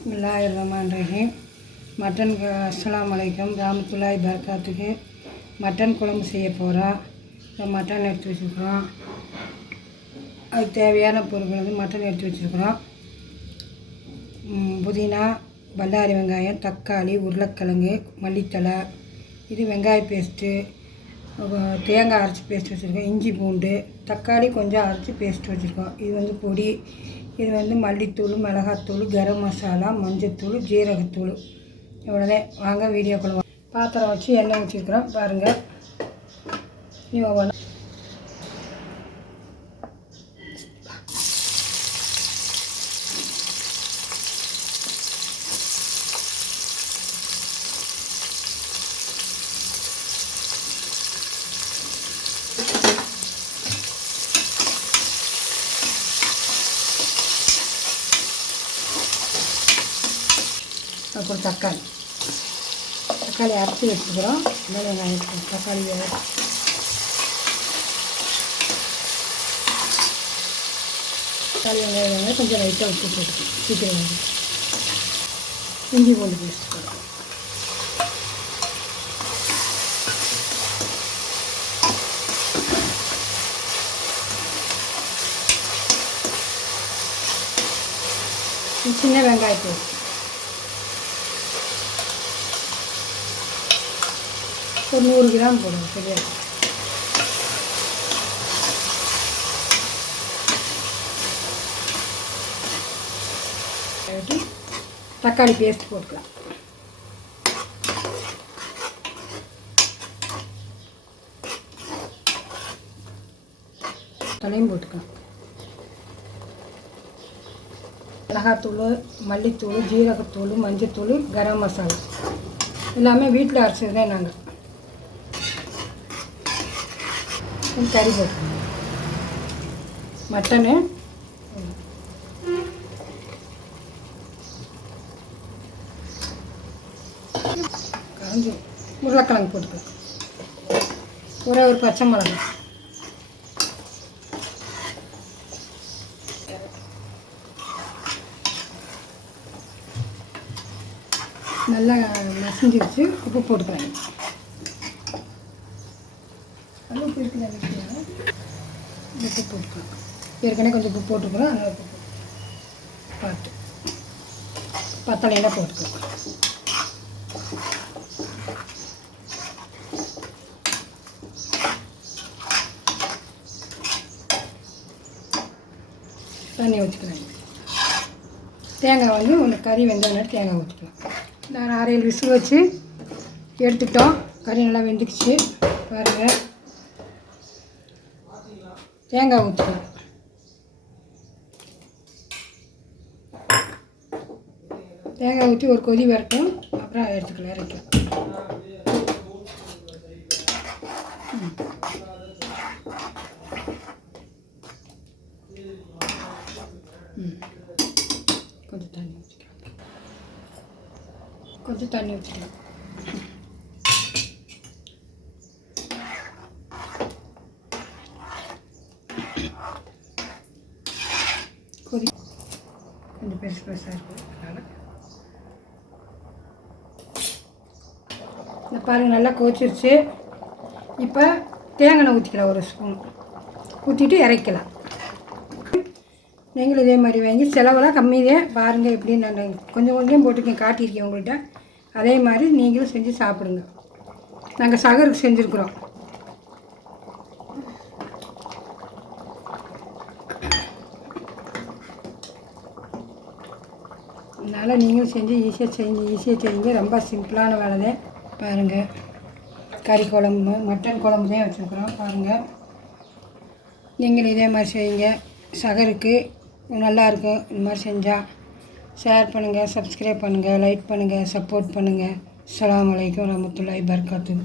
பிஸ்மில்லாஹிர்ரஹ்மானிர்ரஹீம். அஸ்ஸலாமு அலைக்கும் ரஹ்மத்துல்லாஹி பரக்காத்துக்கு. மட்டன் குழம்பு செய்ய போகிறோம். இப்போ மட்டன் எடுத்து வச்சுருக்குறோம். அதுக்கு தேவையான பொருட்கள் மட்டன் எடுத்து வச்சுருக்குறோம். புதினா, பல்லாரி வெங்காயம், தக்காளி, உருளைக்கிழங்கு, மல்லித்தழை, இது வெங்காய பேஸ்ட்டு, தேங்காய் அரைச்சி பேஸ்ட் வச்சுருக்கோம், இஞ்சி பூண்டு, தக்காளி கொஞ்சம் அரைச்சி பேஸ்ட் வச்சுருக்கோம். இது பொடி, இது மல்லித்தூள், மிளகாத்தூள், கரம் மசாலா, மஞ்சத்தூள், ஜீரகத்தூள். இவ்வளோதான். வாங்க வீடியோக்குள்ள. பாத்திரம் வச்சு எண்ணெய் வச்சுருக்குறோம் பாருங்கள். அப்புறம் தக்காளி அரைச்சி வச்சுக்கிறோம். தக்காளி வெங்காயம் கொஞ்சம் லைட்டாக உப்பு போட்டு சீக்கிரம் இஞ்சி பூண்டு பேஸ்ட் போடுறோம். சின்ன வெங்காயத்தூள் ஒரு 100 கிராம் போடுவோம். சரியா தக்காளி பேஸ்ட் போட்டுக்கலாம். தலையும் போட்டுக்கலாம். மிளகாத்தூள், மல்லித்தூள், ஜீரகத்தூள், மஞ்சத்தூள், கரம் மசாலா எல்லாமே வீட்டில் அரைச்சது தான். நாங்கள் கறி போட்டுக்கணும். மட்டனு காஞ்சி உருளைக்கிழங்கு போட்டுக்கலாம். ஒரே ஒரு பச்சை மிளகாய், நல்லா மசிஞ்சிருச்சு. உப்பு போட்டுக்கலாம். உப்பு இருக்குதா? உப்பு போட்டுக்கலாம். ஏற்கனவே கொஞ்சம் உப்பு போட்டுக்கிறோம். அதனால் உப்பு பார்த்து பத்தலையெல்லாம் போட்டுக்கலாம். தண்ணி ஊற்றிக்கலாம். தேங்காய் ஒன்று கறி வெந்தோடனே தேங்காய் ஊற்றிக்கலாம். நான் 6-7 விசில் வச்சு எடுத்துட்டோம். கறி நல்லா வெந்துக்குச்சு பாருங்கள். தேங்காய் ஊற்றிக்கலாம். தேங்காய் ஊற்றி ஒரு கொதி வரட்டும். அப்புறம் எடுத்துக்கலாம், இறக்கலாம். கொஞ்சம் தண்ணி ஊற்றிக்கலாம். கொதி கொஞ்சம் பெருசாக இருக்கும். அதனால் இந்த பாருங்கள் நல்லா கொதிச்சிருச்சு. இப்போ தேங்காய் ஊற்றிக்கலாம். ஒரு ஸ்பூன் ஊற்றிட்டு இறக்கலாம். நீங்களும் இதே மாதிரி வாங்கி செலவெல்லாம் கம்மிதான். பாருங்கள் எப்படின்னு நான் கொஞ்சம் போட்டுருக்கேன், காட்டியிருக்கேன் உங்கள்கிட்ட. அதே மாதிரி நீங்களும் செஞ்சு சாப்பிடுங்க. நாங்கள் சகருக்கு செஞ்சுருக்குறோம். அதனால் நீங்களும் செஞ்சு ஈஸியாக செய்யுங்க. ரொம்ப சிம்பிளான வேலை தான். பாருங்கள், கறி குழம்பு, மட்டன் குழம்பு தான் வச்சுருக்குறோம். பாருங்கள், நீங்களும் இதே மாதிரி செய்யுங்க. சகருக்கு நல்லாயிருக்கும். இந்த மாதிரி செஞ்சால் ஷேர் பண்ணுங்கள், சப்ஸ்கிரைப் பண்ணுங்கள், லைக் பண்ணுங்கள், சப்போர்ட் பண்ணுங்கள். அஸ்ஸலாமு அலைக்கும் வரஹ்மத்துல்லாஹி பரக்காத்துஹு.